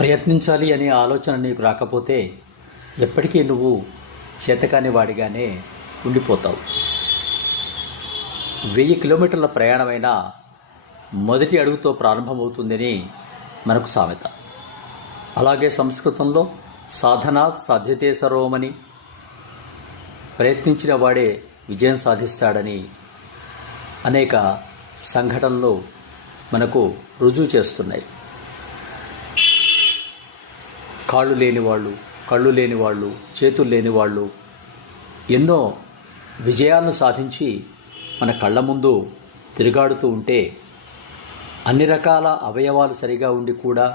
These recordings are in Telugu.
ప్రయత్నించాలి అనే ఆలోచన నీకు రాకపోతే ఎప్పటికీ నువ్వు చేతకాని వాడిగానే ఉండిపోతావు. వెయ్యి కిలోమీటర్ల ప్రయాణమైన మొదటి అడుగుతో ప్రారంభమవుతుందని మనకు సామెత. అలాగే సంస్కృతంలో సాధనాత్ సాధ్యతే సర్వమని ప్రయత్నించిన వాడే విజయం సాధిస్తాడని అనేక సంఘటనలు మనకు రుజువు చేస్తున్నాయి. కాళ్ళు లేని వాళ్ళు కళ్ళు లేని వాళ్ళు చేతులు లేని వాళ్ళు ఎన్నో విజయాలను సాధించి మన కళ్ళ ముందు తిరుగాడుతూ ఉంటే అన్ని రకాల అవయవాలు సరిగా ఉండి కూడా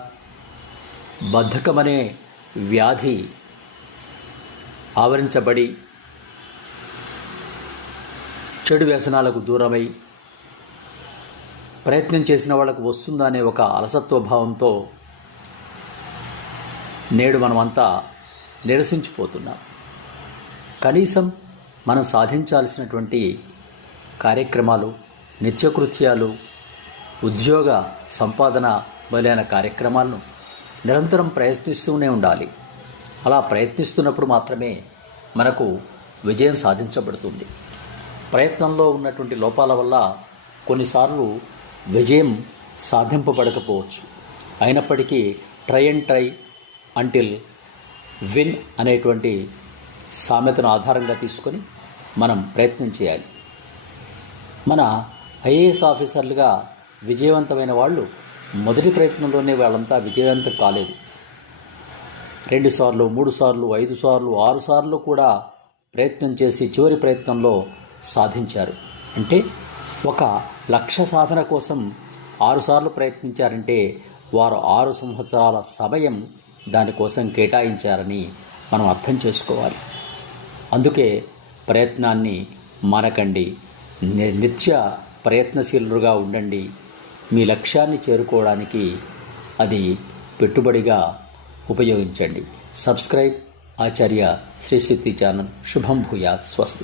బద్ధకమనే వ్యాధి ఆవరించబడి చెడు వ్యసనాలకు దూరమై ప్రయత్నం చేసిన వాళ్ళకు వస్తుందనే ఒక అలసత్వ భావంతో నేడు మనమంతా నిరసించిపోతున్నాం. కనీసం మనం సాధించాల్సినటువంటి కార్యక్రమాలు నిత్యకృత్యాలు ఉద్యోగ సంపాదన మొదలైన కార్యక్రమాలను నిరంతరం ప్రయత్నిస్తూనే ఉండాలి. అలా ప్రయత్నిస్తున్నప్పుడు మాత్రమే మనకు విజయం సాధించబడుతుంది. ప్రయత్నంలో ఉన్నటువంటి లోపాల వల్ల కొన్నిసార్లు విజయం సాధింపబడకపోవచ్చు. అయినప్పటికీ try and try until win అనేటువంటి సామెతను ఆధారంగా తీసుకొని మనం ప్రయత్నం చేయాలి. మన ఐఏఎస్ ఆఫీసర్లుగా విజయవంతమైన వాళ్ళు మొదటి ప్రయత్నంలోనే వాళ్ళంతా విజయవంతం కాలేదు. రెండు సార్లు మూడు సార్లు ఐదు సార్లు ఆరు సార్లు కూడా ప్రయత్నం చేసి చివరి ప్రయత్నంలో సాధించారు. అంటే ఒక లక్ష్య సాధన కోసం ఆరుసార్లు ప్రయత్నించారంటే వారు ఆరు సంవత్సరాల సమయం దానికోసం కేటాయించారని మనం అర్థం చేసుకోవాలి. అందుకే ప్రయత్నాన్ని మానకండి. ని- నిత్య ప్రయత్నశీలుగా ఉండండి. మీ లక్ష్యాన్ని చేరుకోవడానికి అది పెట్టుబడిగా ఉపయోగించండి. సబ్స్క్రైబ్ ఆచార్య శ్రీ సిద్ధి ఛానల్. శుభం భూయాత్. స్వస్తి.